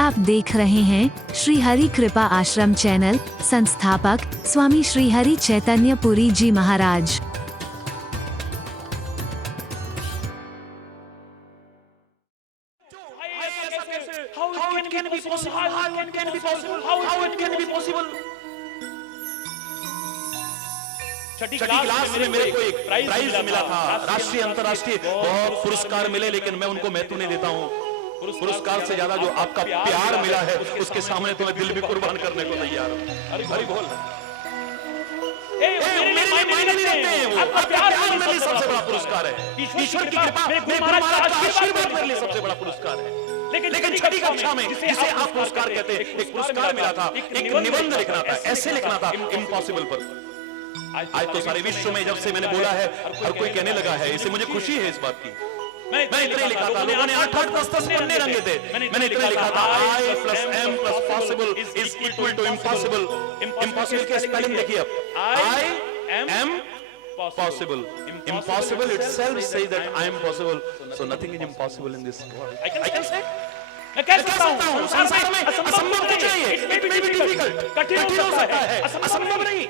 आप देख रहे हैं श्री हरि कृपा आश्रम चैनल। संस्थापक स्वामी श्री हरि चैतन्य पुरी जी महाराज। छठी क्लास में मेरे को एक प्राइज मिला था, राष्ट्रीय अंतर्राष्ट्रीय बहुत पुरस्कार मिले, लेकिन मैं उनको महत्व नहीं देता हूँ। पुरस्कार से ज्यादा जो आपका प्यार मिला है उसके सामने तो मैं दिल भी कुर्बान करने को तैयार हूँ। हरि बोल। आपका प्यार मेरे लिए सबसे बड़ा पुरस्कार है। ईश्वर की कृपा, गुरु महाराज का आशीर्वाद मेरे लिए सबसे बड़ा पुरस्कार है। लेकिन छठी कक्षा में जिसे आप पुरस्कार कहते हैं, एक पुरस्कार मिला था, एक निबंध लिखना था, ऐसे लिखना था इम्पॉसिबल पर। आज तो सारे विश्व में जब से मैंने बोला है हर कोई कहने लगा है, इससे मुझे खुशी है इस बात की। मैं इतने लिखा था, लोगों ने 8-8 10-10 पन्ने रंगे थे, मैंने इतने लिखा था, I plus M plus possible is equal to impossible। impossible की स्पेलिंग देखिए अब, I am possible। impossible itself says that I am possible, so nothing is impossible in this world। I can say, मैं कह सकता हूँ संसार में असंभव कुछ नहीं है। It may be difficult, कठिन हो सकता है, असंभव नहीं।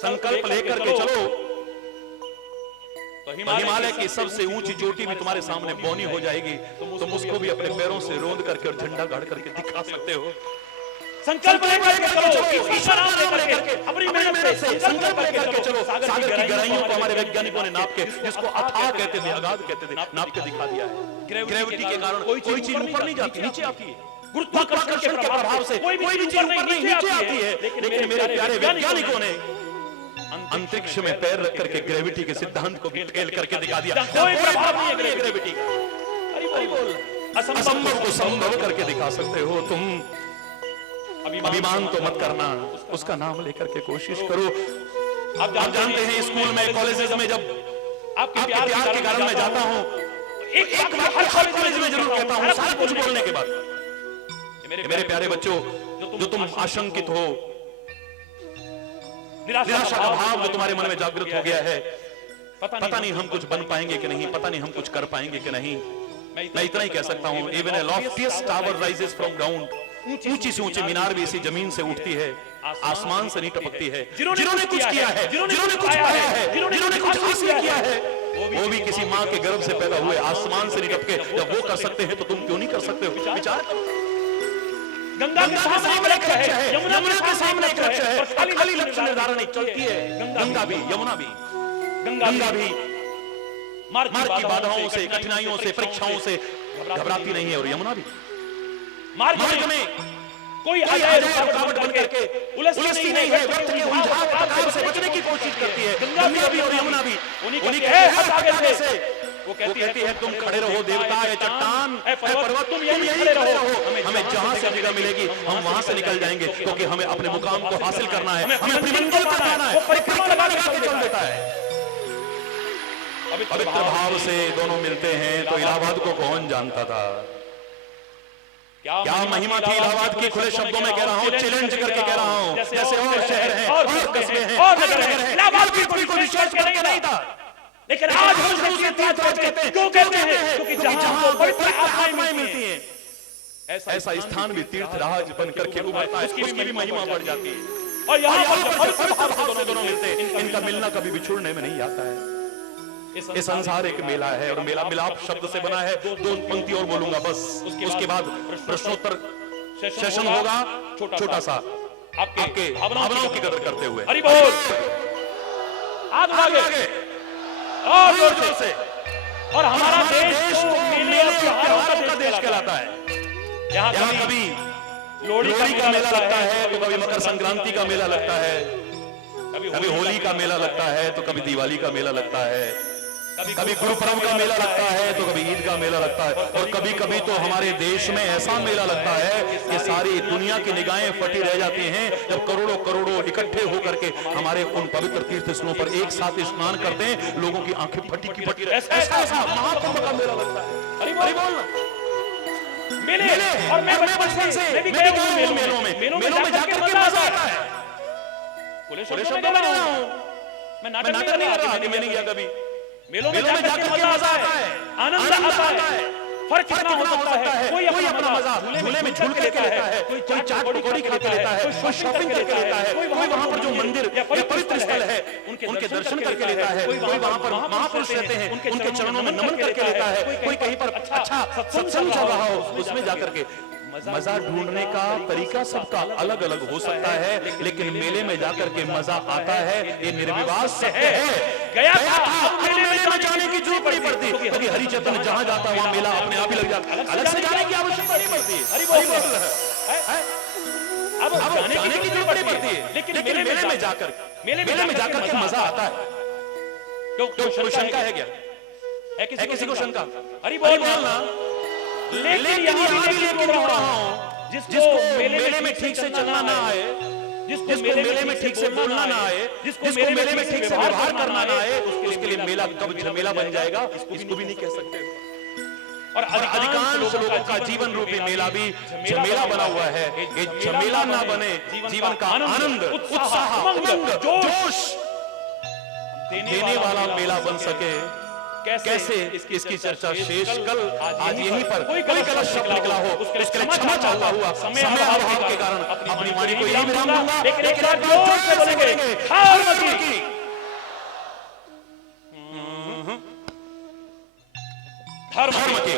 संकल्प लेकर के चलो तो हिमालय की सबसे ऊंची चोटी भी तुम्हारे सामने बौनी हो जाएगी। तुम उसको भी अपने पैरों से रोंद करके और झंडा गाड़ करके दिखा सकते हो। संकल्प लेकर के चलो, ईश्वर नाम लेकर के, अपनी मेहनत से संकल्प लेकर के चलो। सागर की गहराइयों को हमारे वैज्ञानिकों ने नाप के, जिसको अथाह कहते थे, अगाध कहते थे, नाप के दिखा दिया है। ग्रेविटी के कारण कोई चीज ऊपर नहीं जाती, नीचे आती है। गुरुत्वाकर्षण के प्रभाव से कोई भी चीज ऊपर नहीं नीचे आती है। लेकिन मेरे प्यारे वैज्ञानिकों ने अंतरिक्ष में पैर रख करके ग्रेविटी के सिद्धांत को भी फेल करके दिखा दिया। कोई प्रभाव नहीं है ग्रेविटी का। हरि बोल। असंभव को संभव करके दिखा सकते हो तुम। अभिमान तो मत करना, उसका नाम लेकर के कोशिश करो। आप जानते हैं स्कूल में, कॉलेजेस में जब आपके प्यार के कारण मैं जाता हूँ, एक बार हर कॉलेज में जरूर कहता हूँ, सारा कुछ बोलने के बाद, मेरे प्यारे बच्चों, जो तुम आशंकित हो, निराशा का भाव जो तुम्हारे मन में जागृत हो गया है, पता नहीं हम कुछ बन पाएंगे कि नहीं, पता नहीं हम कुछ कर पाएंगे कि नहीं, मैं इतना ही कह सकता हूं, even a loftiest tower rises from ground। ऊंची से ऊंची मीनार भी इसी जमीन से उठती है, आसमान से नहीं टपकती है। जिन्होंने कुछ किया है, जिन्होंने कुछ पाया है, जिन्होंने कुछ हासिल किया है, वो भी किसी माँ के गर्भ से पैदा हुए, आसमान से नहीं टपके। जब वो कर सकते हैं तो तुम क्यों नहीं कर सकते हो? विचार करो। गंगा के सामने एक लक्ष्य है, यमुना के सामने एक लक्ष्य है, और खाली लक्ष्य निर्धारण नहीं चलती है। गंगा भी, यमुना भी, गंगा भी मार्ग की बाधाओं से, कठिनाइयों से, परीक्षाओं से घबराती नहीं है, और यमुना भी मार्ग में कोई रुकावट बन करके उलझती नहीं है, वक्त के उलझाव से बचने की कोशिश करती है। गंगा भी और यमुना भी उन्हीं के हाथ आगे से वो कहती है तुम खड़े रहो देवता, है चट्टान, है पर्वत, तुम यहीं खड़े रहो। हमें जहां से जगह मिलेगी हम वहां से निकल जाएंगे, क्योंकि हमें अपने मुकाम को हासिल करना है, हमें अपनी मंजिल पर जाना है। वो परिक्रमा लगा के चल देता है। पवित्र भाव से दोनों मिलते हैं तो इलाहाबाद को कौन जानता था? क्या महिमा थी इलाहाबाद की? खुले शब्दों में कह रहा हूँ, चैलेंज करके कह रहा हूँ। जैसे और शहर हैं और कस्बे हैं और नगर हैं, इलाहाबाद की कोई विश्वास करके नहीं था। लेकिन आज हम उसे तीर्थ कहते हैं। क्यों कहते हैं? क्योंकि जहां पवित्र आत्माएं मिलती हैं, ऐसा स्थान भी तीर्थ राज बन करके उभरता है, उसकी भी महिमा बढ़ जाती है। और यहाँ पर दोनों मिलते हैं, इनका मिलना कभी बिछुड़ने में नहीं आता है। ये संसार एक मेला है, और मेला मिलाप शब्द से बना है। दो पंक्ति और बोलूंगा बस, उसके बाद प्रश्नोत्तर सेशन होगा, छोटा सा, आपके भावनाओं की कदर करते हुए। हरि बोल। आगे और जोर से। और हमारा देश तो मेले और त्योहारों का देश कहलाता है। यहाँ कभी लोहड़ी का मेला लगता है, तो कभी मकर संक्रांति का मेला लगता है, कभी होली का मेला लगता है, तो कभी दिवाली का मेला लगता है, कभी गुरु पर्व का मेला लगता है, तो कभी ईद का मेला लगता है, और कभी कभी तो हमारे देश में ऐसा मेला लगता है कि सारी दुनिया की निगाहें फटी रह जाती हैं, जब करोड़ों करोड़ों इकट्ठे होकर के हमारे उन पवित्र तीर्थ स्थलों पर एक साथ स्नान करते हैं, लोगों की आंखें फटी की फटी रह। ऐसा महाकुंभ का मेला लगता है। हरि बोल। मेले, और मैं बचपन से मैं भी गया हूं मेलों में जाकर के मजा आता है। खुले शब्दों में कह रहा हूं, मैं नाटक नहीं कर रहा, मैं नहीं गया कभी। मेलों में जाकर के मजा आता है, आनंद आता है, फर्क कितना हो सकता है। कोई अपना मजा झूले में झूल करके लेता है, कोई चाट पकौड़ी खा के लेता है, कोई शॉपिंग करके लेता है, कोई वहां पर जो मंदिर या पवित्र स्थल है उनके दर्शन करके लेता है, कोई वहां पर महापुरुष रहते हैं उनके चरणों में नमन करके लेता है, कोई कहीं पर अच्छा सत्संग चल रहा हो उसमें जाकर के। मजा ढूंढने का तरीका सबका अलग अलग हो सकता है, लेकिन मेले में जाकर के मजा आता है, ये निर्विवाद सत्य है। गया था, अब मेले में जाने की जरूरत नहीं पड़ती, क्योंकि हरि चैतन्य जहां जाता है वहां मेला अपने आप ही लग जाता है, अलग से जाने की आवश्यकता नहीं पड़ती। हरि बोल अब जाने की जरूरत नहीं पड़ती है, लेकिन मेले में जाकर के मजा आता है। क्यों शंका है क्या? है किसी को शंका? हरि बोलना। लेकिन यहाँ भी लेकिन जोड़ रहा हूँ, जिसको मेले में ठीक से चलना ना आए, जिसको मेले में ठीक से बोलना ना आए, जिसको मेले में ठीक से व्यवहार करना ना आए, उसके लिए मेला कब झमेला बन जाएगा इसको भी नहीं कह सकते। और अधिकांश लोगों का जीवन रूपी मेला भी झमेला बना हुआ है। ये झमेला ना बने, जीवन का आनंद, उत्साह, उमंग, जोश देने वाला मेला बन सके, कैसे इसकी चर्चा शेष कल आज यहीं पर कोई गलत शब्द निकला हो उसके लिए क्षमा चाहता हुआ समय अभाव के कारण अपनी वाणी को यही विराम दूंगा, लेकिन एक बार जोर से बोलेंगे धर्म की, धर्म के,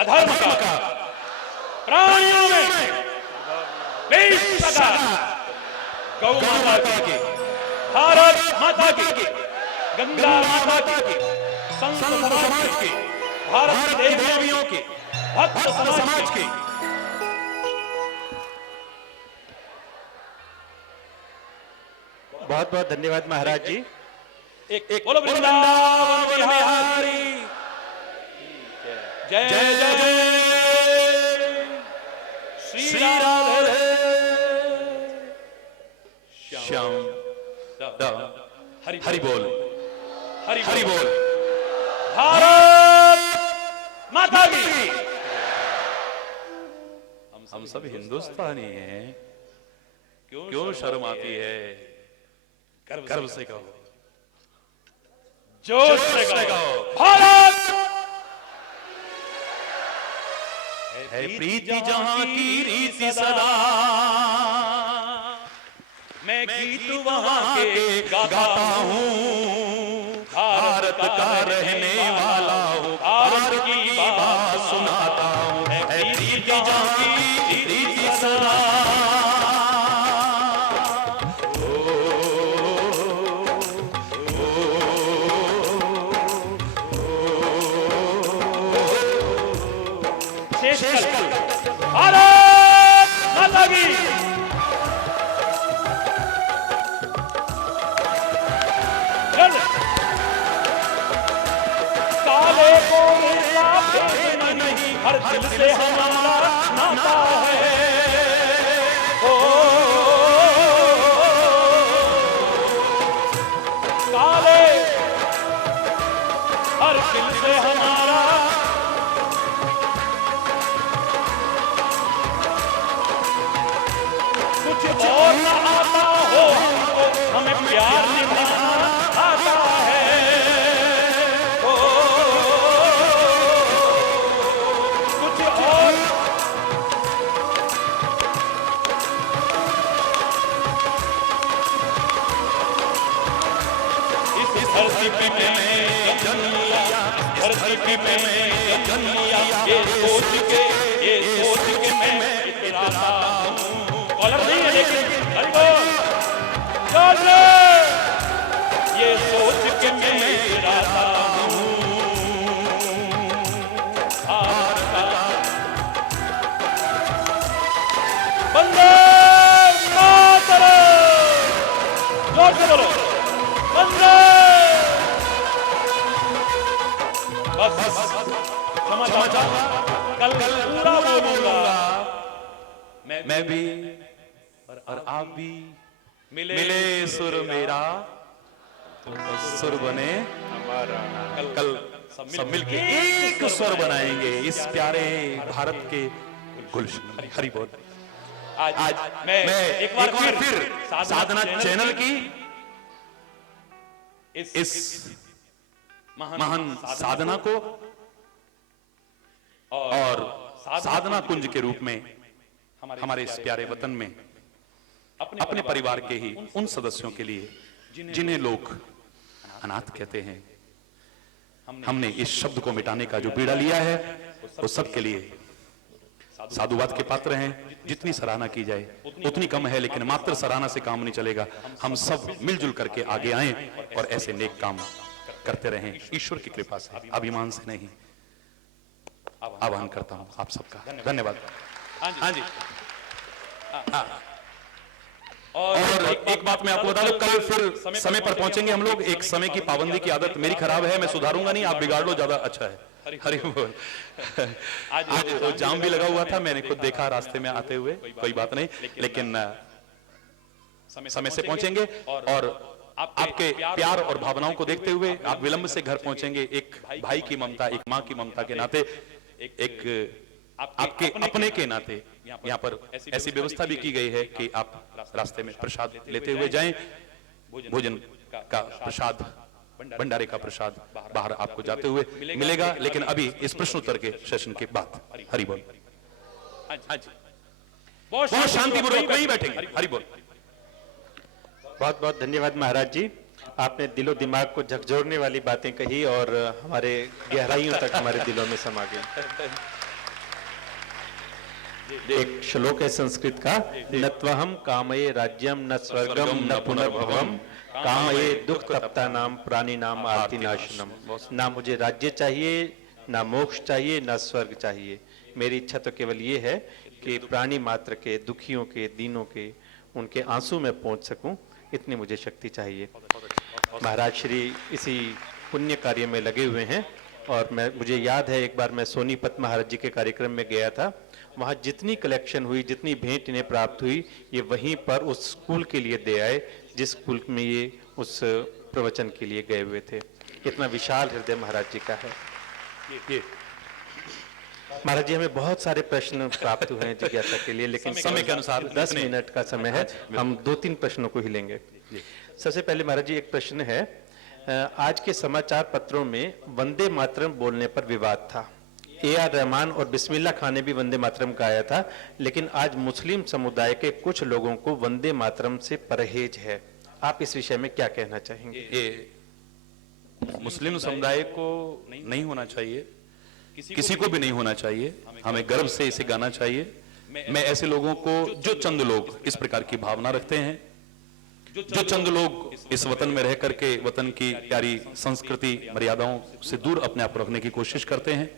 अधर्म का, प्राणियों में बेशक गौ माता की, भारत माता की, गंगा माता की, संत समाज की, भारत देवियों की, भक्त समाज की। बहुत बहुत धन्यवाद महाराज जी। एक बोलो वृंदावन बिहारी जय जय जय श्री राधे श्याम हरि बोल, हरि बोल, भारत माता की। हम सब हिंदुस्तानी हैं, क्यों शर्म आती है? गर्व से कहो, जोश से कहो, भारत है प्रीति जहां की रीति सदा, मैं गीत वहां के गाता हूँ, भारत का रहने वाला हूँ, भारत की बात सुनाता हूँ, है प्रीति जहां की रीति सदा। भारत माता की। काले को मिला नहीं, हर दिल से हमारा नाता है। ओ काले हर दिल से हमारा, कुछ और न आता हो हमको, हमें प्यार निभाना आता है। ओ कुछ और इस धरती पे मैं जन्म लिया, धरती पे मैं जन्म लिया, ये सोच के मैं इतराता हूँ। कॉलर नहीं है लेकिन हरि बोल, ये सोच के मैं इतराता हूँ। वंदे मातरम, जोर से बोलो वंदे। बस क्षमा चाहूंगा, कल पूरा बोलूंगा। मैं भी और आप भी मिले सुर मेरा तो सुर बने हमारा। कल सब मिलके एक स्वर बनाएंगे इस प्यारे भारत के गुलशन। हरि बोल। आज मैं एक बार फिर साधना चैनल की इस महान साधना को और साधना कुंज के रूप में हमारे इस प्यारे वतन में अपने परिवार के ही उन सदस्यों के लिए जिन्हें लोग अनाथ कहते हैं, हमने इस शब्द को मिटाने का जो बीड़ा लिया है वो सबके लिए साधुवाद के पात्र हैं। जितनी सराहना की जाए उतनी कम है, लेकिन मात्र सराहना से काम नहीं चलेगा। हम सब मिलजुल करके आगे आएं और ऐसे नेक काम करते रहें, ईश्वर की कृपा से, अभिमान से नहीं। आह्वान करता हूं आप सबका। धन्यवाद। हाँ जी। और एक बात मैं आपको बता दूं, कल फिर समय पर पहुंचेंगे हम लोग। एक समय की पाबंदी की आदत मेरी खराब है, मैं सुधारूंगा नहीं, आप बिगाड़ लो, ज्यादा अच्छा है। हरि बोल। आज जाम भी लगा हुआ था, मैंने खुद देखा रास्ते में आते हुए, कोई बात नहीं, लेकिन समय से पहुंचेंगे। और आपके प्यार और भावनाओं को देखते हुए आप विलंब से घर पहुंचेंगे। एक भाई की ममता, एक माँ की ममता के नाते, एक आपके अपने के नाते यहाँ पर ऐसी व्यवस्था भी की गई है कि आप रास्ते में प्रसाद लेते हुए जाएं। भोजन का प्रसाद, भंडारे का प्रसाद बाहर आपको जाते हुए मिलेगा। लेकिन अभी इस प्रश्नोत्तर के सेशन के बाद हरि बोल। बहुत शांतिपूर्वक वहीं बैठेंगे। हरि बोल। बहुत बहुत धन्यवाद महाराज जी, आपने दिलो दिमाग को झकझोरने वाली बातें कही और हमारे गहराइयों तक हमारे दिलों में समा गई। एक श्लोक है संस्कृत का, न त्वहम कामये राज्यम न स्वर्गम न पुनर्भवम कामये दुख तप्ता नाम प्राणी नाम आरती नाशनम। ना मुझे राज्य चाहिए, ना मोक्ष चाहिए, ना स्वर्ग चाहिए। मेरी इच्छा तो केवल ये है कि प्राणी मात्र के, दुखियों के, दीनों के, उनके आंसू में पहुंच सकूं, इतनी मुझे शक्ति चाहिए। महाराज श्री इसी पुण्य कार्य में लगे हुए हैं। और मुझे याद है एक बार मैं सोनीपत महाराज जी के कार्यक्रम में गया था, वहाँ जितनी कलेक्शन हुई, जितनी भेंट इन्हें प्राप्त हुई, ये वहीं पर उस स्कूल के लिए दे आए जिस स्कूल में ये उस प्रवचन के लिए गए हुए थे। इतना विशाल हृदय महाराज जी का है। महाराज जी, हमें बहुत सारे प्रश्न प्राप्त हुए हैं जिज्ञासा के लिए, लेकिन समय के अनुसार 10 मिनट का समय है, हम 2-3 प्रश्नों को ही लेंगे। सबसे पहले महाराज जी एक प्रश्न है, आज के समाचार पत्रों में वंदे मातरम बोलने पर विवाद था। AR रहमान और बिस्मिल्ला खान ने भी वंदे मातरम गाया था, लेकिन आज मुस्लिम समुदाय के कुछ लोगों को वंदे मातरम से परहेज है। आप इस विषय में क्या कहना चाहेंगे? ये मुस्लिम समुदाय को नहीं होना चाहिए, किसी को भी नहीं होना चाहिए। हमें गर्व से इसे गाना चाहिए। मैं ऐसे लोगों को, जो चंद लोग इस प्रकार की भावना रखते हैं, जो चंद लोग इस वतन में रह करके वतन की प्यारी संस्कृति मर्यादाओं से दूर अपने आप रखने की कोशिश करते हैं,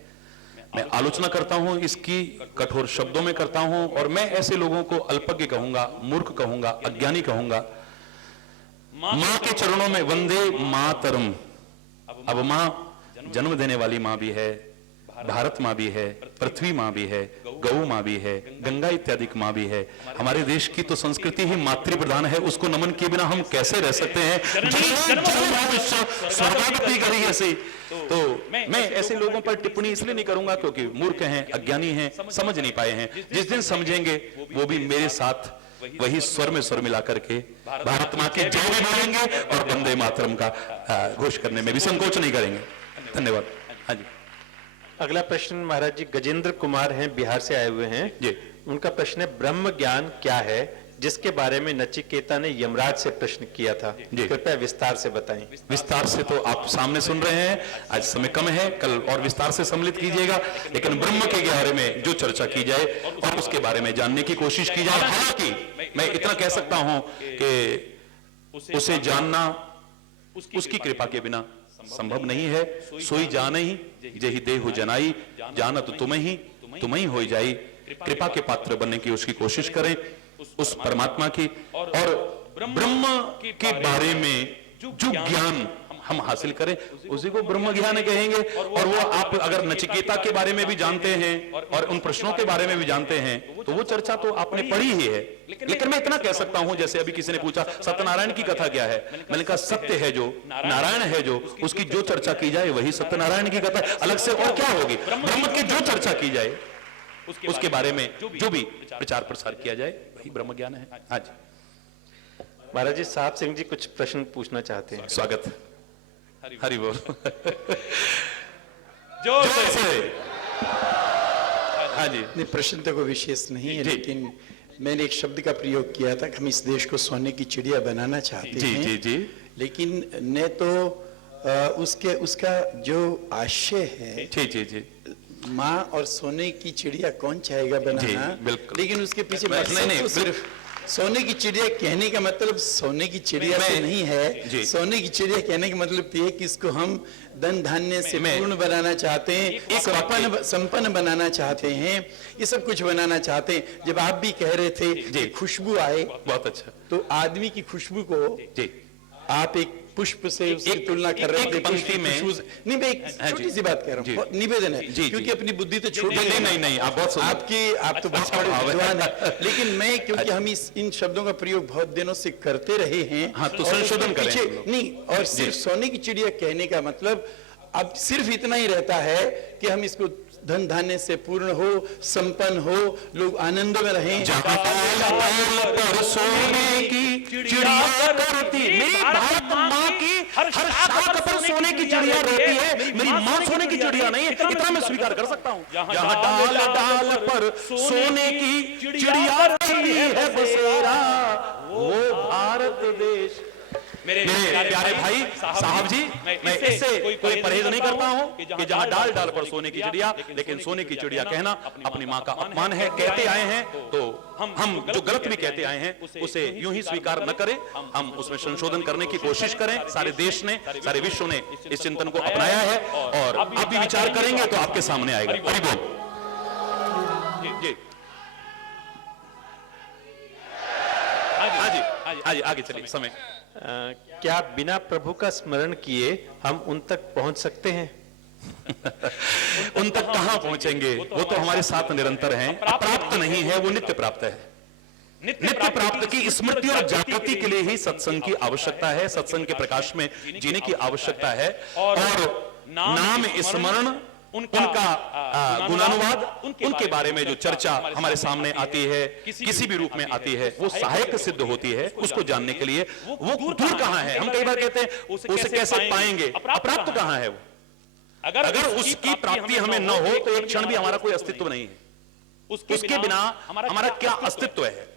मैं आलोचना करता हूं, इसकी कठोर शब्दों में करता हूं। और मैं ऐसे लोगों को अल्पज्ञ कहूंगा, मूर्ख कहूंगा, अज्ञानी कहूंगा। मां के चरणों में वंदे मातरम। अब मां जन्म देने वाली मां भी है, भारत मां भी है, पृथ्वी मां भी है, गौ मां भी है, गंगा इत्यादि मां भी है। हमारे देश की तो संस्कृति ही मातृ प्रधान है, उसको नमन किए बिना हम कैसे रह सकते हैं? स्वर्गागति करी ऐसी। तो मैं ऐसे लोगों पर टिप्पणी इसलिए नहीं करूंगा क्योंकि मूर्ख हैं, अज्ञानी हैं, समझ नहीं पाए हैं। जिस दिन समझेंगे वो भी मेरे साथ वही स्वर में स्वर मिला करके भारत मां के जय भी बोलेंगे और वंदे मातरम का घोष करने में भी संकोच नहीं करेंगे। धन्यवाद। हाँ जी। अगला प्रश्न महाराज जी गजेंद्र कुमार हैं, बिहार से आए हुए हैं जी। उनका प्रश्न है, ब्रह्म ज्ञान क्या है जिसके बारे में नचिकेता ने यमराज से प्रश्न किया था? कृपया विस्तार से बताएं। विस्तार से तो आप सामने सुन रहे हैं, आज समय कम है, कल और विस्तार से सम्मिलित कीजिएगा। लेकिन ब्रह्म के बारे में जो चर्चा की जाए और उसके बारे में जानने की कोशिश की जाए। हालांकि मैं इतना कह सकता हूं कि उसे जानना उसकी कृपा के बिना संभव नहीं है। सोई जान ही जही देहु जनाई, जानत तुम ही हो जाई। कृपा के पात्र बनने की उसकी कोशिश करें, उस परमात्मा की। और ब्रह्म के बारे में जो ज्ञान हम हासिल करें उसी को ब्रह्म ज्ञान कहेंगे। और वो आप अगर नचिकेता के बारे में भी जानते हैं और उन प्रश्नों के बारे में भी जानते हैं तो वो चर्चा तो आपने पढ़ी ही है। लेकिन मैं इतना कह सकता हूं, जैसे अभी किसी ने पूछा सत्यनारायण की कथा क्या है, मैंने कहा सत्य है जो नारायण है, जो उसकी जो चर्चा की जाए वही सत्यनारायण की कथा, अलग से और क्या होगी। ब्रह्म की जो चर्चा की जाए उसके बारे में जो भी प्रचार प्रसार किया जाए वही ब्रह्म ज्ञान है। आज महाराज जी साहब सिंह जी कुछ प्रश्न पूछना चाहते हैं। स्वागत। हरि बोल। जोर से। हाँ जी। नहीं, प्रश्न तो कोई विशेष नहीं है, जी। लेकिन मैंने एक शब्द का प्रयोग किया था कि हम इस देश को सोने की चिड़िया बनाना चाहते जी हैं। जी जी लेकिन न तो उसका जो आशय है, जी जी जी माँ और सोने की चिड़िया कौन चाहेगा बनाना, बिल्कुल। लेकिन उसके पीछे नहीं, मकसद नहीं, तो सिर्फ सोने की चिड़िया कहने का मतलब सोने की चिड़िया से नहीं है। जी। सोने की चिड़िया कहने का मतलब ये है कि इसको हम धन धान्य से मैं- पूर्ण बनाना चाहते हैं, संपन्न बनाना चाहते हैं, ये सब कुछ बनाना चाहते हैं। जब आप भी कह रहे थे कि खुशबू आए, बहुत अच्छा तो आदमी की खुशबू को जी आप एक पुष्प से उसकी तुलना कर रहे थे। एक पंक्ति में- खुशबू से- नहीं, मैं एक हाँ, छोटी जी। सी बात कह रहा जी। हूँ, बहुत निवेदन है, जी, क्योंकि जी। अपनी बुद्धि तो छोटी नहीं, है। नहीं, नहीं, आप बहुत सुंदर। आप तो बहुत अच्छा बड़े भाव है। विद्वान हैं, लेकिन मैं, क्योंकि हम इन शब्दों का प्रयोग बहुत दिनों से करते रहे हैं। हाँ, तो और संशोधन उसके करें पीछे- हम लोग। नहीं, और सिर्फ सोने की चिड़िया कहने का मतलब अब सिर्फ इतना ही रहता है कि हम इसको धन धान्य से पूर्ण हो, संपन्न हो, लोग आनंद में रहें। सोने की चिड़िया करती, मेरी भारत माँ की हर शाख पर सोने की चिड़िया रहती है, मेरी माँ सोने की चिड़िया नहीं है, इतना मैं स्वीकार कर सकता हूँ। जहाँ डाल डाल पर सोने की चिड़िया रहती है बसेरा, वो भारत देश। मेरे प्यारे भाई साहब जी, मैं इससे कोई परहेज नहीं करता हूँ कि जहाँ डाल डाल पर सोने की चिड़िया, लेकिन सोने की चिड़िया कहना अपनी माँ का अपमान है। कहते आए हैं तो हम जो गलत भी कहते आए हैं उसे यूं ही स्वीकार न करें, हम उसमें संशोधन करने की कोशिश करें। सारे देश ने, सारे विश्व ने इस चिंतन को अपनाया है और आप भी विचार करेंगे तो आपके सामने आएगा। हरि बोल। जी हाँ जी हाँ जी, आगे चलिए समय। क्या बिना प्रभु का स्मरण किए हम उन तक पहुंच सकते हैं? उन तक कहां पहुंचेंगे, वो तो हमारे साथ निरंतर हैं। प्राप्त नहीं है, वो नित्य प्राप्त है। नित्य प्राप्त की स्मृति और जागृति के लिए ही सत्संग की आवश्यकता है, सत्संग के प्रकाश में जीने की आवश्यकता है। और नाम स्मरण, उनका गुणानुवाद, उनके बारे में जो चर्चा हमारे सामने आती है, किसी भी रूप में आती है, वो सहायक सिद्ध होती है उसको जानने के लिए। वो दूर कहां है, हम कई बार कहते हैं उसे कैसे पाएंगे, अप्राप्त कहां है वो। अगर उसकी प्राप्ति हमें न हो तो एक क्षण भी हमारा कोई अस्तित्व नहीं है। उसके बिना हमारा क्या अस्तित्व है।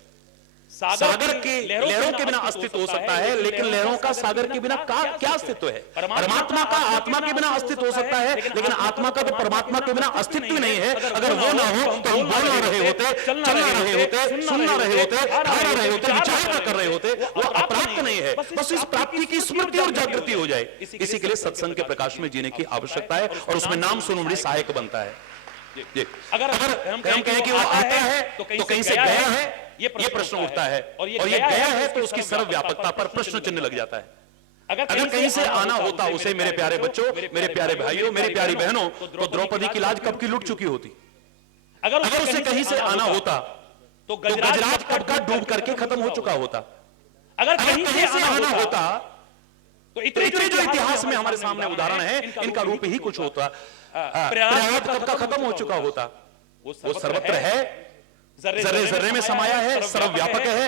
सागर के लहरों के बिना अस्तित्व हो सकता है, लेकिन लहरों का सागर के बिना क्या अस्तित्व है। परमात्मा का आत्मा के बिना अस्तित्व हो सकता है, लेकिन आत्मा का तो परमात्मा के बिना अस्तित्व नहीं है। अगर वो ना हो तो हम बोल ना रहे होते, चल ना रहे होते, सुन ना रहे होते, खा ना रहे होते, विचार ना कर रहे होते। वो अप्राप्त नहीं है, बस इस प्राप्ति की स्मृति और जागृति हो जाए। इसी के लिए सत्संग के प्रकाश में जीने की आवश्यकता है और उसमें नाम सुनमणि सहायक बनता है। अगर हम कहें कि वो आता है तो कहीं से गया है, ये प्रश्न उठता है, और ये गया है तो उसकी सर्वव्यापकता पर प्रश्न चिन्ह लग जाता है। अगर कहीं से आना होता उसे, मेरे प्यारे बच्चों, मेरे प्यारे भाइयों, मेरी प्यारी बहनों, तो द्रौपदी की लाज कब की लुट चुकी होती। अगर उसे कहीं से आना होता तो गजराज कब का डूब करके खत्म हो चुका होता। अगर कहीं से आना होता तो इतने जो इतिहास में हमारे सामने उदाहरण है, इनका रूप ही कुछ होता। प्रयाग कब का खत्म हो चुका होता। वो सर्वत्र है, जर्रे जर्रे में समाया है, सर्वव्यापक है।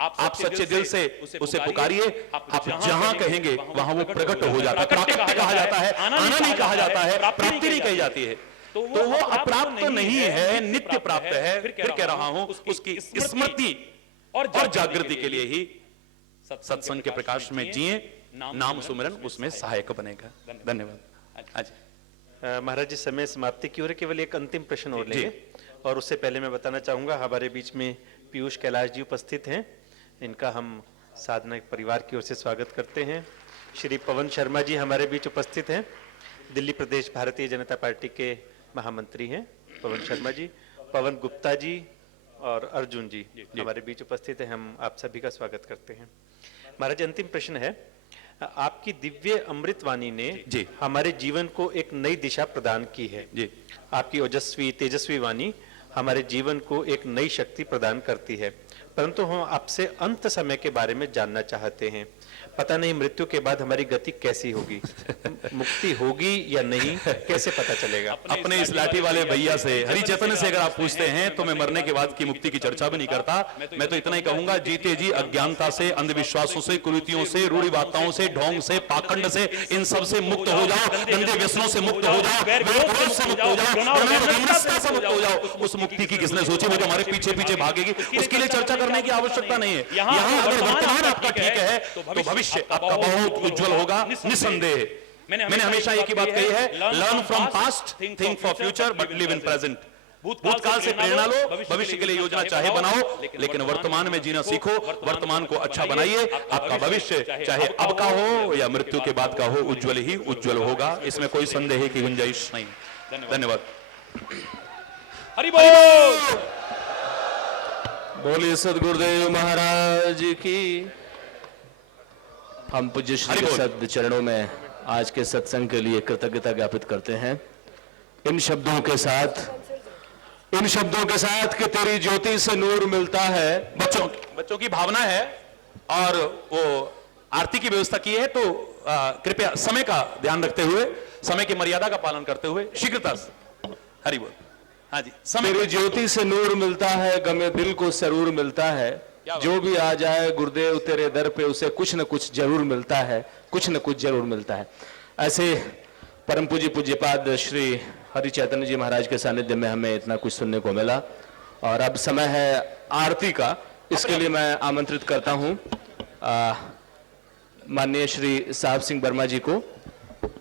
आप सच्चे दिल से उसे पुकारिए, आप जहां कहेंगे वहां वो प्रकट हो जाता है। प्राकट्य कहा जाता है, आना नहीं कहा जाता है, प्राप्ति नहीं कही जाती है। तो वो अप्राप्त नहीं है, नित्य प्राप्त है। फिर कह रहा हूं, उसकी स्मृति और जागृति के लिए ही सत्संग के प्रकाश में जिए, नाम सुमिरन उसमें सहायक बनेगा। धन्यवाद। महाराज जी, समय समाप्ति की ओर है, केवल एक अंतिम प्रश्न और लेंगे, और उससे पहले मैं बताना चाहूंगा हमारे बीच में पीयूष कैलाश जी उपस्थित हैं। इनका हम साधना परिवार की ओर से स्वागत करते हैं। श्री पवन शर्मा जी हमारे बीच उपस्थित हैं, दिल्ली प्रदेश भारतीय जनता पार्टी के महामंत्री हैं पवन शर्मा जी। पवन गुप्ता जी और अर्जुन जी हमारे बीच उपस्थित हैं, हम आप सभी का स्वागत करते हैं। महाराज, अंतिम प्रश्न है, आपकी दिव्य अमृतवाणी ने हमारे जीवन को एक नई दिशा प्रदान की है। आपकी ओजस्वी तेजस्वी वाणी हमारे जीवन को एक नई शक्ति प्रदान करती है, परंतु हम आपसे अंत समय के बारे में जानना चाहते हैं। पता नहीं मृत्यु के बाद हमारी गति कैसी होगी, मुक्ति होगी या नहीं, कैसे पता चलेगा। अपने इस लाठी वाले भैया से, हरि चैतन्य से अगर आप पूछते हैं तो मैं मरने के बाद की मुक्ति की चर्चा भी नहीं करता। मैं तो इतना ही कहूंगा, जीते जी अज्ञानता से, अंधविश्वासों से, कुरीतियों से, रूढ़िवादिताओं से, ढोंग से, पाखंड से, इन सब से मुक्त हो जाओ, गंदे व्यसनों से मुक्त हो जाओ, विरोध से मुक्त हो जाओ, वैमनस्य से मुक्त हो जाओ। उस मुक्ति की किसने सोची, वो जो हमारे पीछे पीछे भागेगी, उसके लिए चर्चा करने की आवश्यकता नहीं है। यहाँ अगर वर्तमान आपका ठीक है तो भविष्य आपका बहुत उज्जवल होगा, निसंदेह। मैंने हमेशा एक ही बात कही है, learn from past, think for future, but live in present. भूतकाल से प्रेरणा लो, भविष्य के लिए योजना चाहे बनाओ, लेकिन वर्तमान में जीना सीखो, वर्तमान को अच्छा बनाइए। आपका भविष्य चाहे अब का हो या मृत्यु के बाद का हो, उज्जवल ही उज्जवल होगा, इसमें कोई संदेह की गुंजाइश नहीं। धन्यवाद। हरि बोल। बोलिए सदगुरुदेव महाराज की। हम पूज्य श्री सद चरणों में आज के सत्संग के लिए कृतज्ञता ज्ञापित करते हैं। इन शब्दों के साथ कि तेरी ज्योति से नूर मिलता है। बच्चों की भावना है और वो आरती की व्यवस्था की है, तो कृपया समय का ध्यान रखते हुए, समय की मर्यादा का पालन करते हुए शीघ्रता से। हरि बोल। हाँ जी, तेरी ज्योति से नूर मिलता है, गमे दिल को सरूर मिलता है। जो भी आ जाए गुरुदेव तेरे दर पे, उसे कुछ न कुछ जरूर मिलता है, कुछ न कुछ जरूर मिलता है। ऐसे परम पूज्यपाद श्री हरि चैतन्य जी महाराज के सानिध्य में हमें इतना कुछ सुनने को मिला। और अब समय है आरती का। इसके लिए मैं आमंत्रित करता हूं माननीय श्री साहब सिंह वर्मा जी को,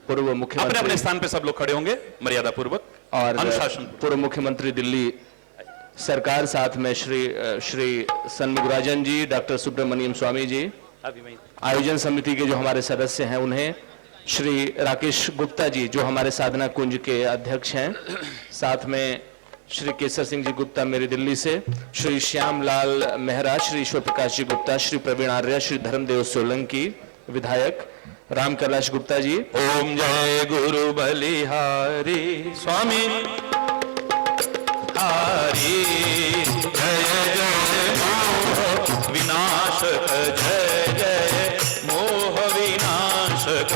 पूर्व मुख्यमंत्री। अपने स्थान पे सब लोग खड़े होंगे मर्यादा पूर्वक और अनुशासन। पूर्व मुख्यमंत्री दिल्ली सरकार, साथ में श्री सन्मुगराजन जी, डॉक्टर सुब्रमण्यम स्वामी जी, आयोजन समिति के जो हमारे सदस्य हैं उन्हें, श्री राकेश गुप्ता जी जो हमारे साधना कुंज के अध्यक्ष हैं, साथ में श्री केसर सिंह जी गुप्ता मेरी दिल्ली से, श्री श्याम लाल मेहरा, श्री ईश्वर प्रकाश जी गुप्ता, श्री प्रवीण आर्य, श्री धर्मदेव सोलंकी विधायक, राम कैलाश गुप्ता जी। ओम जय गुरु बलिहारी स्वामी हरि, जय जय मोह विनाशक, जय जय मोह विनाशक,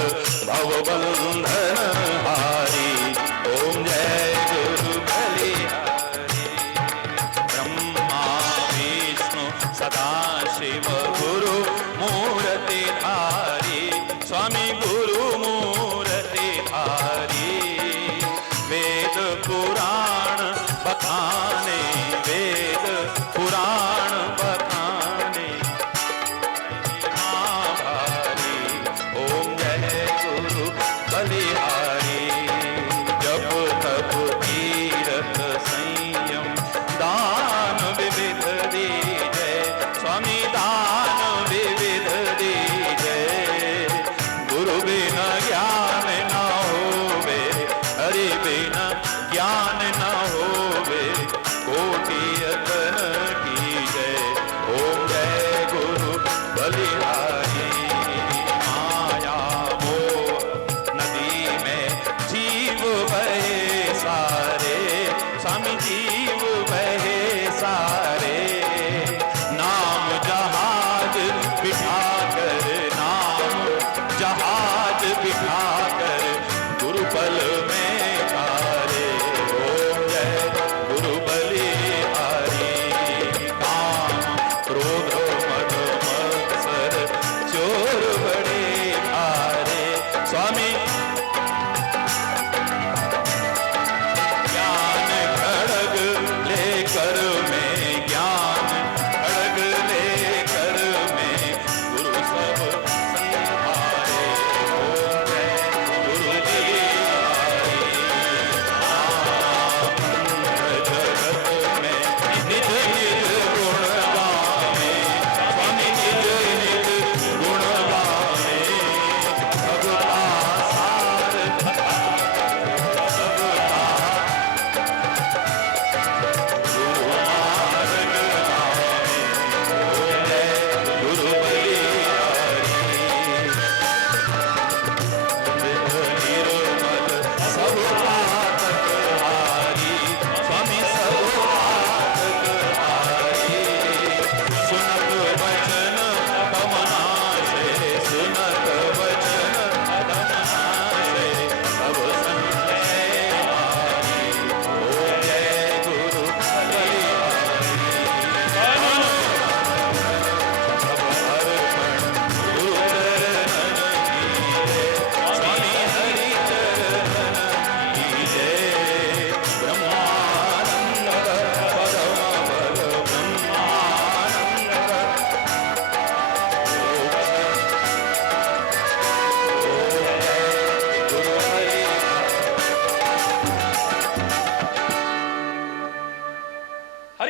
भवबंधन हारी। ओम जय गुरु बलिहारी, ब्रह्मा विष्णु सदा शिव गुरु मूर्ति धारी, स्वामी गुरु मूर्ति धारी। वेद पुराण बखाने, वेद पुराण बखाने भारी। ओम जय गुरु बलिहारी, जप तप तीरथ संयम दान विविध दीजय, स्वामी दान विविध दीजय। गुरु बिना ज्ञान न होवे, हरि बिना ज्ञान न होवे, कोटि यतन की जय। ओम जय गुरु बलिहारी, माया मोह नदी में जीव बहे सारे, स्वामी जीव बहे सारे। नाम जहाज बिठाकर, नाम जहाज बिठाकर, गुरुपल में तारे। ओम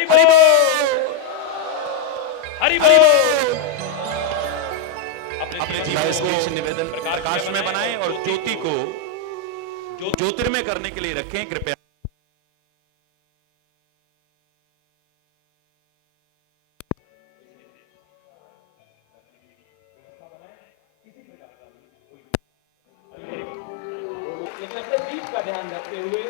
हरि बोल, हरि बोल। अपने जीवन को निवेदन प्रकाश में बनाएं और ज्योति को ज्योतिर्मय करने के लिए रखें कृपया। लेकिन अपने दीप का ध्यान रखते हुए,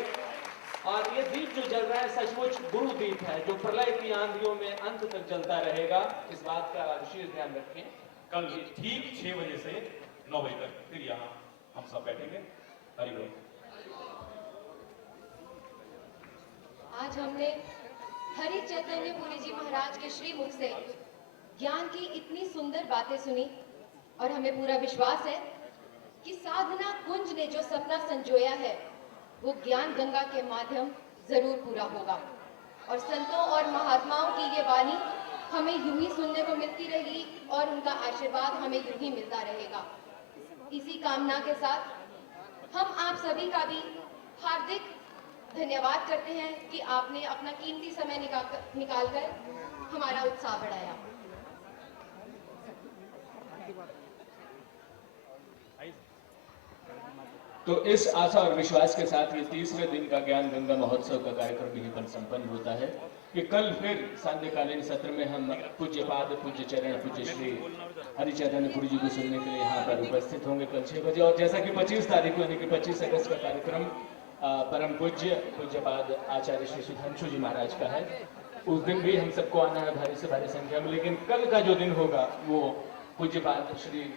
और ये दीप जो जल रहा है सचमुच गुरु दीप है, जो प्रलय की आंधियों में अंत तक जलता रहेगा। इस बात का विशेष ध्यान रखें। कल ठीक 6 बजे से 9 बजे तक फिर यहाँ हम सब बैठेंगे। हरि बोल। आज हमने हरि चैतन्य पुरी जी महाराज के श्री मुख से ज्ञान की इतनी सुंदर बातें सुनी, और हमें पूरा विश्वास है कि साधना कुंज ने जो सपना संजोया है वो ज्ञान गंगा के माध्यम जरूर पूरा होगा। और संतों और महात्माओं की ये वाणी हमें यूं ही सुनने को मिलती रहेगी और उनका आशीर्वाद हमें यूं ही मिलता रहेगा। इसी कामना के साथ हम आप सभी का भी हार्दिक धन्यवाद करते हैं कि आपने अपना कीमती समय निकालकर हमारा उत्साह बढ़ाया। तो इस आशा और विश्वास के साथ ये तीसरे दिन का ज्ञान गंगा महोत्सव का कार्यक्रम यहीं पर संपन्न होता है कि कल फिर सांध्यकालीन सत्र में हम पूज्य पाद, पूज्य चरण, पूज्य श्री हरि चैतन्य पुरी जी को सुनने के लिए यहाँ पर उपस्थित होंगे कल 6 बजे। और जैसा कि 25 तारीख को यानी कि 25 अगस्त का कार्यक्रम परम पूज्य पाद आचार्य श्री सुधांशु जी महाराज का है। उस दिन भी हम सबको आना है भारी से भारी संख्या में, लेकिन कल का जो दिन होगा वो पूज्य पाद श्री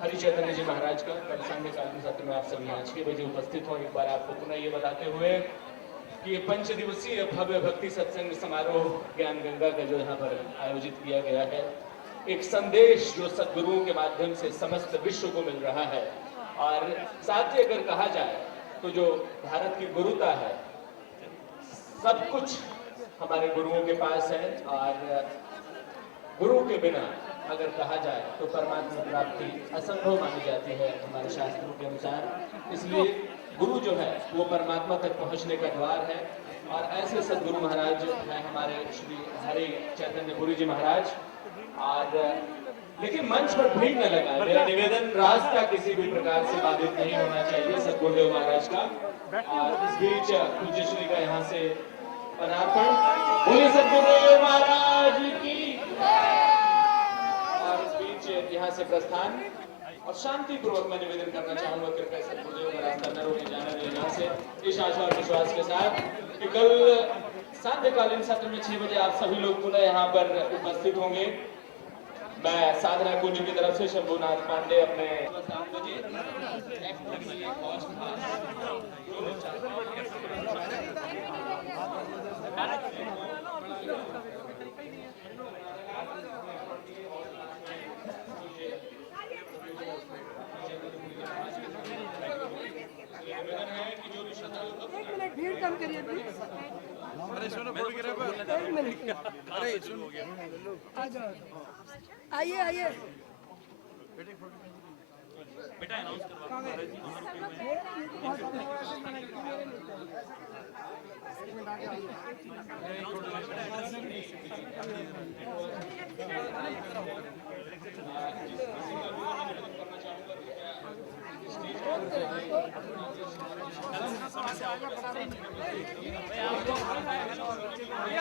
हरि चैतन्य जी महाराज का कल सांध्यकालीन सत्र में आप सभी यहाँ 6 बजे उपस्थित हो। एक बार आपको पुनः ये बताते हुए कि 5 दिवसीय भव्य भक्ति सत्संग समारोह ज्ञान गंगा का जो यहाँ पर आयोजित किया गया है, एक संदेश जो सद्गुरुओं के माध्यम से समस्त विश्व को मिल रहा है। और साथ ही अगर कहा जाए तो जो भारत की गुरुता है, सब कुछ हमारे गुरुओं के पास है, और गुरु के बिना अगर कहा जाए तो परमात्मा प्राप्ति असंभव मानी जाती है हमारे शास्त्रों के अनुसार। इसलिए गुरु जो है वो परमात्मा तक पहुंचने का द्वार है, और ऐसे सद्गुरु महाराज हैं हमारे श्री हरि चैतन्य पुरी जी महाराज। और लेकिन मंच पर भीड़ न लगाए, मेरा निवेदन रास्ता किसी भी प्रकार से बाधित नहीं होना चाहिए सद्गुरुदेव महाराज का। और इस बीच पूज्य श्री का यहाँ से पदार्पण, बोलिए सद्गुरुदेव महाराज की। और इस बीच यहाँ से प्रस्थान, और शांति पूर्वक मैं निवेदन करना चाहूंगा कृपया सद्गुरुदेव का रास्ता न रोके जाने दें यहाँ से, इस आशा और विश्वास के साथ कि कल सांध्यकालीन सत्र में 6 बजे आप सभी लोग पुनः यहाँ पर उपस्थित होंगे। मैं साधना कुंज की तरफ से शंभुनाथ पांडे अपने भीड़ कम करिए प्लीज। अरे सुनो, एक मिनट, अरे सुनो, आ जाओ, आइए आइए बेटा, अनाउंस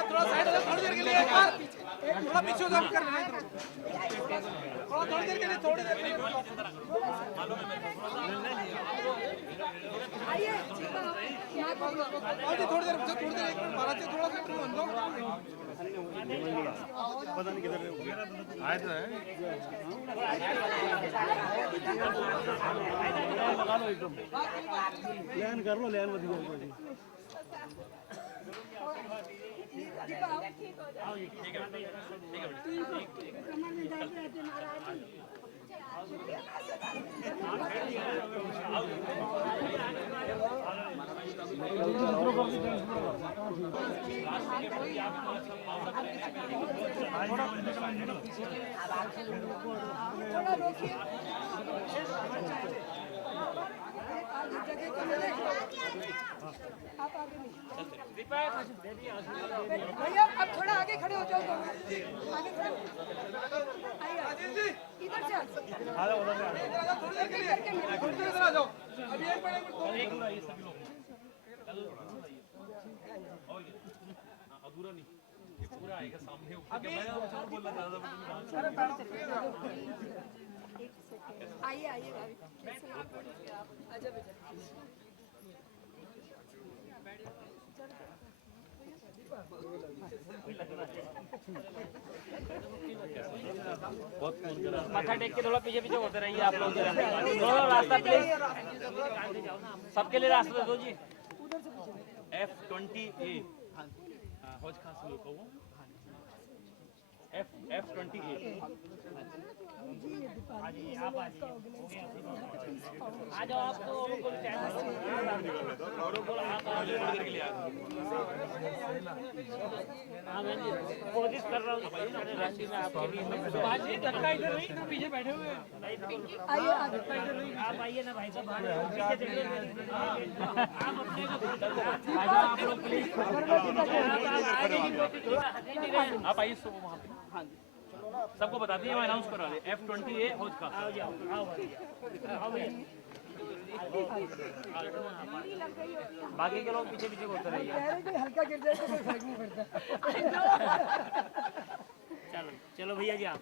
थोड़ा साइड हो, थोड़ी देर के लिए एक बार थोड़ा पीछे हो जाकर थोड़ी देर के लिए, थोड़ी देर के लिए आइए, थोड़ी देर एक मिनट महाराज से थोड़ा सा बन लो। पता नहीं किधर आए तो है, लगा लो एकदम, लैन कर लो, लैन मत थोड़ा रोकिए, आगे जगह तो मिलेगी। आप आगे नहीं भैया, अब थोड़ा आगे खड़े हो जाओ दोनों। आगे खड़े हो। आइए इधर से इधर आ जाओ। अभी एक मिनट अधूरा नहीं, ये पूरा आएगा सामने ऊपर के। मैं बोलना चाह रहा था। आइए आइए भाभी, आजा बेटा। माथा टेक के थोड़ा पीछे पीछे होते रहिए आप लोग। थोड़ा रास्ता प्लीज, सबके लिए रास्ता दो जी। F20A हौज खान से लोग कहूँ F20A। आ जाओ आप तो कोशिश कर रहा हूँ राशि में आपके लिए। धक्का इधर नहीं, पीछे बैठे हुए हैं। आइए आगे। आप आइए ना भाई साहब, आप अपने आप लोग प्लीज आप आइए सब वहाँ पे। सबको बता दिए, मैं अनाउंस करा रहे F20A हौज खान। बाकी के लोग पीछे पीछे बोलते रहिए। हल्का गिर जाए तो कोई फर्क नहीं पड़ता। चलो चलो भैया जी, आप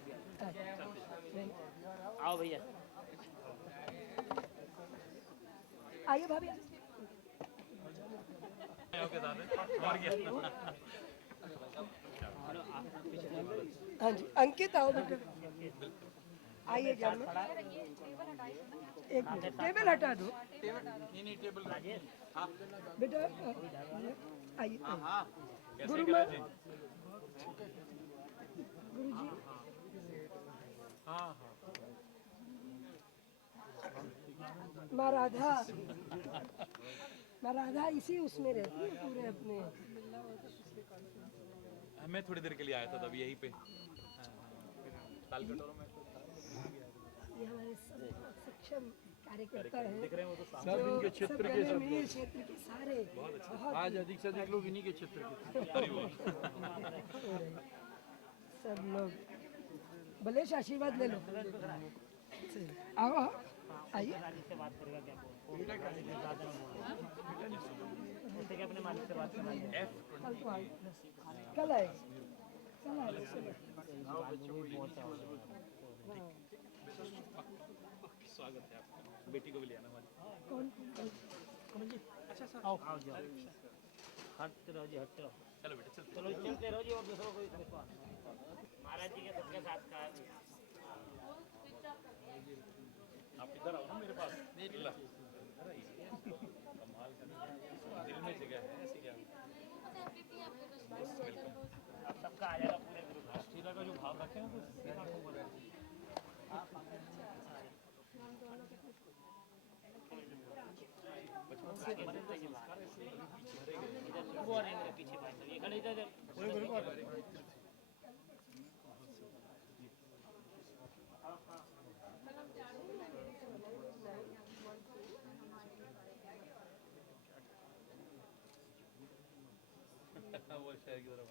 आओ भैया। आइए भाभी। हाँ जी, अंकित आओ बेटा। आइए जान। एक टेबल हटा दो बेटा। आइए गुरु जी। माँ राधा इसी उसमें रहती है पूरे अपने। मैं थोड़ी देर के लिए आया था तब यहीं पे तालकटोरों में। ये हमारे सब सक्षम कार्यकर्ता हैं, सब इनके क्षेत्र के सब ये क्षेत्र के सारे बहुत आज अधिक से अधिक लोग इन्हीं के क्षेत्र के। सब लोग बलेश आशीर्वाद ले लो। आओ आओ, आइए। अपने मालिक से बात करना है। कल आए स्वागत है आपका। बेटी को भी ले आना हमारी। अच्छा सर, आओ आओ जाओ। हटते रहो जी, हटते रहो। चलो बेटा चल। चलो चलते रहो जी, और दूसरों को महाराज जी के सबके साथ का। आप इधर आओ ना मेरे पास। कमाल का दिल में जगह है ऐसी क्या। अब सबका आ जाएगा पूरे ग्रुप। राष्ट्रीयता का जो भाव रखे ना तो आपको बोला पीछे ये खड़े इधर। वो शहर की तरफ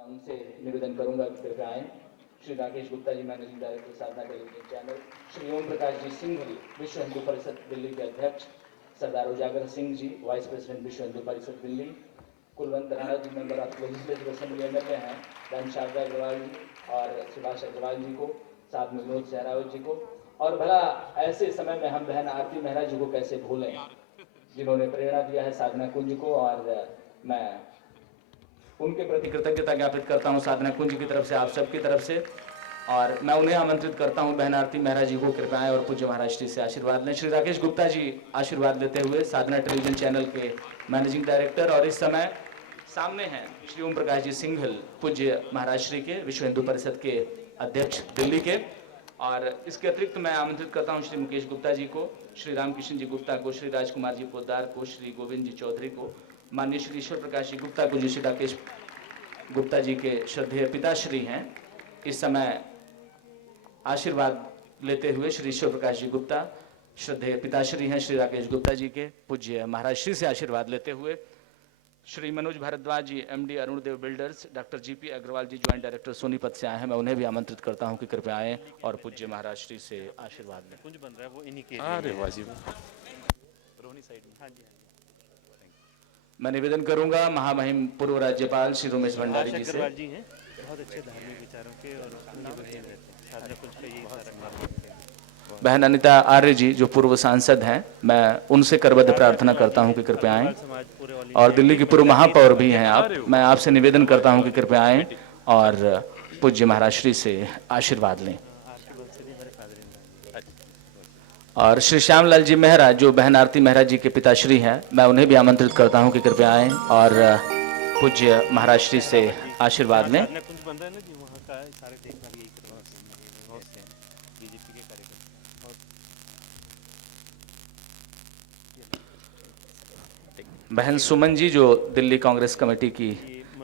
मैं उनसे निवेदन करूंगा कि कृपया आए। श्री राकेश गुप्ता जी, मैनेजिंग डायरेक्टर साधना टेलीविजन चैनल, श्री ओम प्रकाश जी सिंघल, विश्व हिंदू परिषद दिल्ली के अध्यक्ष, सरदार उजागर Singh ji, vice president Vishwa Hindu Parishad Delhi, Kulwant Rana ji, member of legislative assembly MLA हैं, राम शारदा अग्रवाल जी और सुभाष अग्रवाल जी को, साथ में विनोद सहरावत जी को, और भला ऐसे समय में हम बहन आरती मेहरा जी को कैसे भूलें, जिन्होंने प्रेरणा दिया है साधना कुंज को। और मैं उनके प्रति कृतज्ञता ज्ञापित करता हूं साधना कुंज की तरफ से, आप सबकी तरफ से, और मैं उन्हें आमंत्रित करता हूं बहन आरती मेहरा जी को कृपया आएं और पूज्य महाराज श्री से आशीर्वाद लें। श्री राकेश गुप्ता जी आशीर्वाद लेते हुए, साधना टेलीविजन चैनल के मैनेजिंग डायरेक्टर, और इस समय सामने हैं श्री ओम प्रकाश जी सिंघल, पूज्य महाराज श्री के विश्व हिंदू परिषद के अध्यक्ष दिल्ली के, और इसके अतिरिक्त मैं आमंत्रित करता हूं श्री मुकेश गुप्ता जी को, श्री रामकिशन जी गुप्ता को, श्री राजकुमार जी पोद्दार को, श्री गोविंद जी चौधरी को, माननीय श्री ईश्वर प्रकाश जी गुप्ता को, जो श्री राकेश गुप्ता जी के श्रद्धेय पिताश्री हैं, इस समय आशीर्वाद लेते हुए श्री ईश्वर प्रकाश जी गुप्ता श्रद्धेय पिताश्री हैं श्री राकेश गुप्ता जी के, पूज्य महाराज श्री से आशीर्वाद लेते हुए Shri Manoj Bhardwaj ji MD Arundev builders, doctor GP Agarwal ji joint director Sonipat से आए हैं, मैं उन्हें भी आमंत्रित करता हूं कि कृपया आएं और पूज्य महाराज श्री से आशीर्वाद लें। कुंज बन रहा है वो इन्हीं के। अरे वाह जी, रोहिणी साइड में। हाँ जी, मैं निवेदन करूंगा महामहिम पूर्व राज्यपाल श्री रोमेश भंडारी जी से। बहुत अच्छे धार्मिक विचारों के और साधना कुंज का यही सारा। बहन अनिता आर्य जी जो पूर्व सांसद हैं, मैं उनसे करबद्ध प्रार्थना करता हूं कि कृपया आएं, और दिल्ली की पूर्व महापौर भी हैं आप, मैं आपसे निवेदन करता हूं कि कृपया आएं और पूज्य महाराज श्री से आशीर्वाद लें। और श्री श्यामलाल जी मेहरा जो बहन आरती मेहरा जी के पिताश्री हैं, मैं उन्हें भी आमंत्रित करता हूं कि कृपया आएं और पूज्य महाराज श्री से आशीर्वाद लें। बहन सुमन जी जो दिल्ली कांग्रेस कमेटी की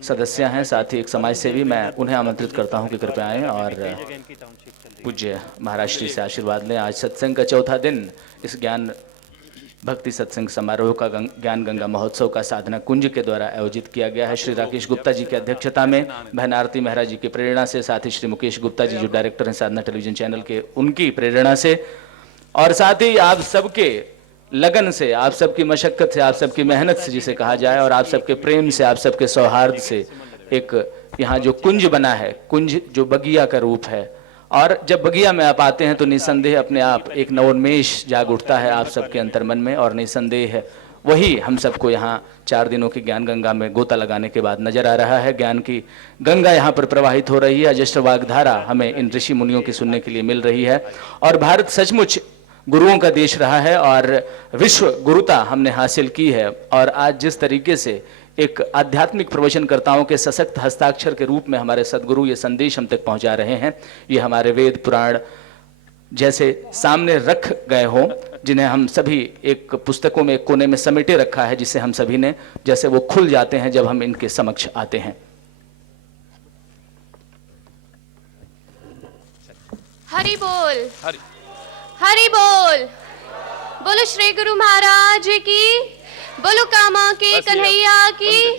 सदस्य हैं, साथ ही एक समाज सेवी, मैं उन्हें आमंत्रित करता हूं कि कृपया आएं और पूज्य महाराज श्री से आशीर्वाद लें। आज सत्संग का चौथा दिन, इस ज्ञान भक्ति सत्संग समारोह का ज्ञान गंगा महोत्सव का साधना कुंज के द्वारा आयोजित किया गया है। श्री राकेश गुप्ता जी की अध्यक्षता में, बहन आरती मेहरा जी की प्रेरणा से, साथ ही श्री मुकेश गुप्ता जी जो डायरेक्टर हैं साधना टेलीविजन चैनल के, उनकी प्रेरणा से, और साथ ही आप सबके लगन से, आप सबकी मशक्कत से, आप सबकी मेहनत से जिसे कहा जाए, और आप सबके प्रेम से, आप सबके सौहार्द से एक यहाँ जो कुंज बना है, कुंज जो बगिया का रूप है, और जब बगिया में आप आते हैं तो निसंदेह अपने आप एक नवोन्मेष जाग उठता है आप सबके अंतर्मन में, और निसंदेह वही हम सबको यहाँ 4 दिनों की ज्ञान गंगा में गोता लगाने के बाद नजर आ रहा है। ज्ञान की गंगा यहाँ पर प्रवाहित हो रही है, अजस्र वाग्धारा हमें इन ऋषि मुनियों की सुनने के लिए मिल रही है, और भारत सचमुच गुरुओं का देश रहा है और विश्व गुरुता हमने हासिल की है। और आज जिस तरीके से एक आध्यात्मिक प्रवचनकर्ताओं के सशक्त हस्ताक्षर के रूप में हमारे सदगुरु ये संदेश हम तक पहुंचा रहे हैं, ये हमारे वेद पुराण जैसे सामने रख गए हों, जिन्हें हम सभी एक पुस्तकों में एक कोने में समेटे रखा है, जिसे हम सभी ने, जैसे वो खुल जाते हैं जब हम इनके समक्ष आते हैं। हरि बोल, हरि बोल, बोलो श्री गुरु महाराज की, बोलो कामा के कन्हैया की,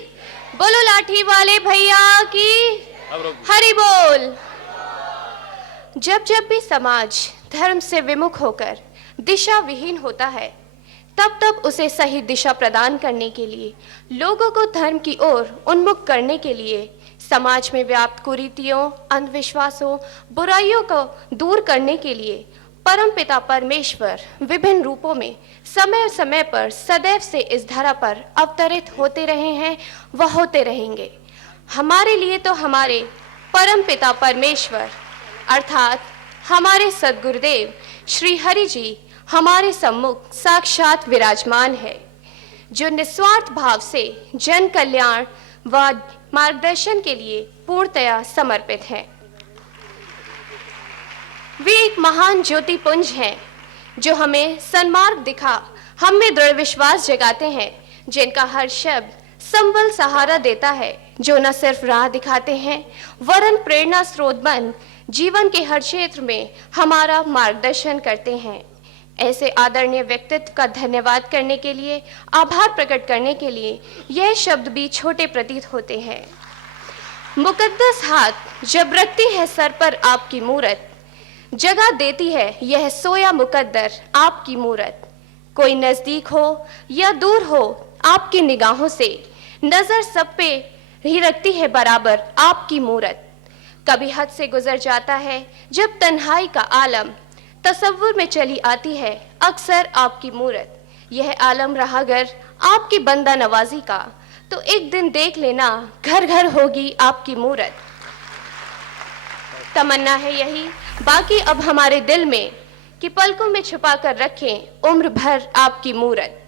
बोलो लाठी वाले भैया की, हरि बोल। जब जब भी समाज धर्म से विमुख होकर दिशा विहीन होता है, तब तब उसे सही दिशा प्रदान करने के लिए, लोगों को धर्म की ओर उन्मुख करने के लिए, समाज में व्याप्त कुरीतियों, अंधविश्वासों, बुराइयों को दूर करने के लिए परमपिता परमेश्वर विभिन्न रूपों में समय समय पर सदैव से इस धरा पर अवतरित होते रहे हैं, वह होते रहेंगे। हमारे लिए तो हमारे परमपिता परमेश्वर अर्थात हमारे सद्गुरुदेव श्री हरि जी हमारे सम्मुख साक्षात विराजमान है, जो निस्वार्थ भाव से जन कल्याण व मार्गदर्शन के लिए पूर्णतया समर्पित हैं। वे एक महान ज्योति पुंज हैं जो हमें सन्मार्ग दिखा हम में दृढ़ विश्वास जगाते हैं, जिनका हर शब्द संबल सहारा देता है, जो न सिर्फ राह दिखाते हैं वरन प्रेरणा स्रोत बन जीवन के हर क्षेत्र में हमारा मार्गदर्शन करते हैं। ऐसे आदरणीय व्यक्तित्व का धन्यवाद करने के लिए, आभार प्रकट करने के लिए यह शब्द भी छोटे प्रतीत होते हैं। मुकद्दस हाथ जब रखती है सर पर आपकी मूरत, जगह देती है यह सोया मुकद्दर आपकी मूरत। कोई नजदीक हो या दूर हो आपकी निगाहों से, नजर सब पे ही रखती है बराबर आपकी मूरत। कभी हद से गुजर जाता है जब तन्हाई का आलम, तसव्वुर में चली आती है अक्सर आपकी मूरत। यह आलम रहा अगर आपकी बंदा नवाजी का, तो एक दिन देख लेना घर घर होगी आपकी मूरत। तमन्ना है यही बाकी अब हमारे दिल में कि पलकों में छुपा कर रखें उम्र भर आपकी मूरत।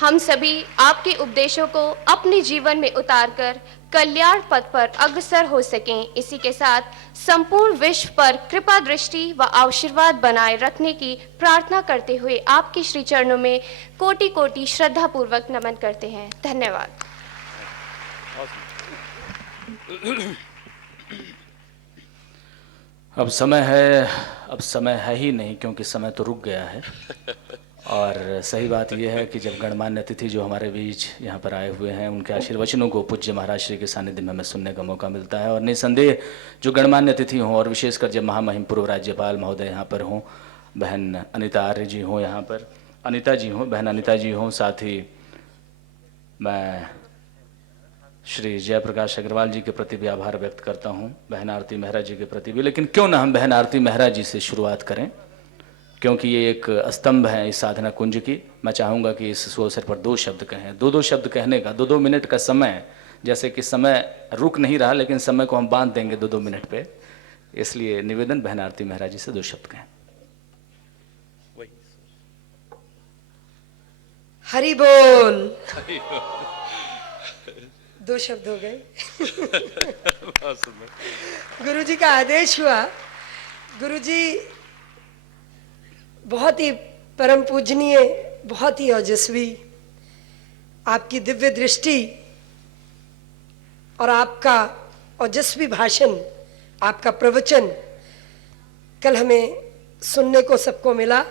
हम सभी आपके उपदेशों को अपने जीवन में उतारकर कल्याण पथ पर अग्रसर हो सकें। इसी के साथ संपूर्ण विश्व पर कृपा दृष्टि व आशीर्वाद बनाए रखने की प्रार्थना करते हुए आपके श्री चरणों में कोटि कोटि श्रद्धा पूर्वक नमन करते हैं। धन्यवाद। अब समय है ही नहीं, क्योंकि समय तो रुक गया है। और सही बात यह है कि जब गणमान्य अतिथि जो हमारे बीच यहाँ पर आए हुए हैं, उनके आशीर्वचनों को पूज्य महाराज श्री के सानिध्य में हमें सुनने का मौका मिलता है। और निसंदेह जो गणमान्य अतिथि हों, और विशेषकर जब महामहिम पूर्व राज्यपाल महोदय यहाँ पर हों, बहन अनिता आर्य जी हों, यहाँ पर अनिता जी हों, बहन अनिता जी हों, साथ ही मैं श्री जयप्रकाश अग्रवाल जी के प्रति भी आभार व्यक्त करता हूँ, बहन आरती मेहरा जी के प्रति भी। लेकिन क्यों ना हम बहन आरती मेहरा जी से शुरुआत करें, क्योंकि ये एक स्तंभ है इस साधना कुंज की। मैं चाहूँगा कि इस अवसर पर 2 शब्द कहें, 2 शब्द कहने का, 2 मिनट का समय। जैसे कि समय रुक नहीं रहा, लेकिन समय को हम बांध देंगे 2 मिनट पे। इसलिए निवेदन बहन आरती मेहरा जी से 2 शब्द कहें। हरि बोल। 2 शब्द हो गए। गुरुजी का आदेश हुआ। गुरुजी बहुत ही परम पूजनीय, बहुत ही ओजस्वी, आपकी दिव्य दृष्टि और आपका ओजस्वी भाषण, आपका प्रवचन कल हमें सुनने को सबको मिला।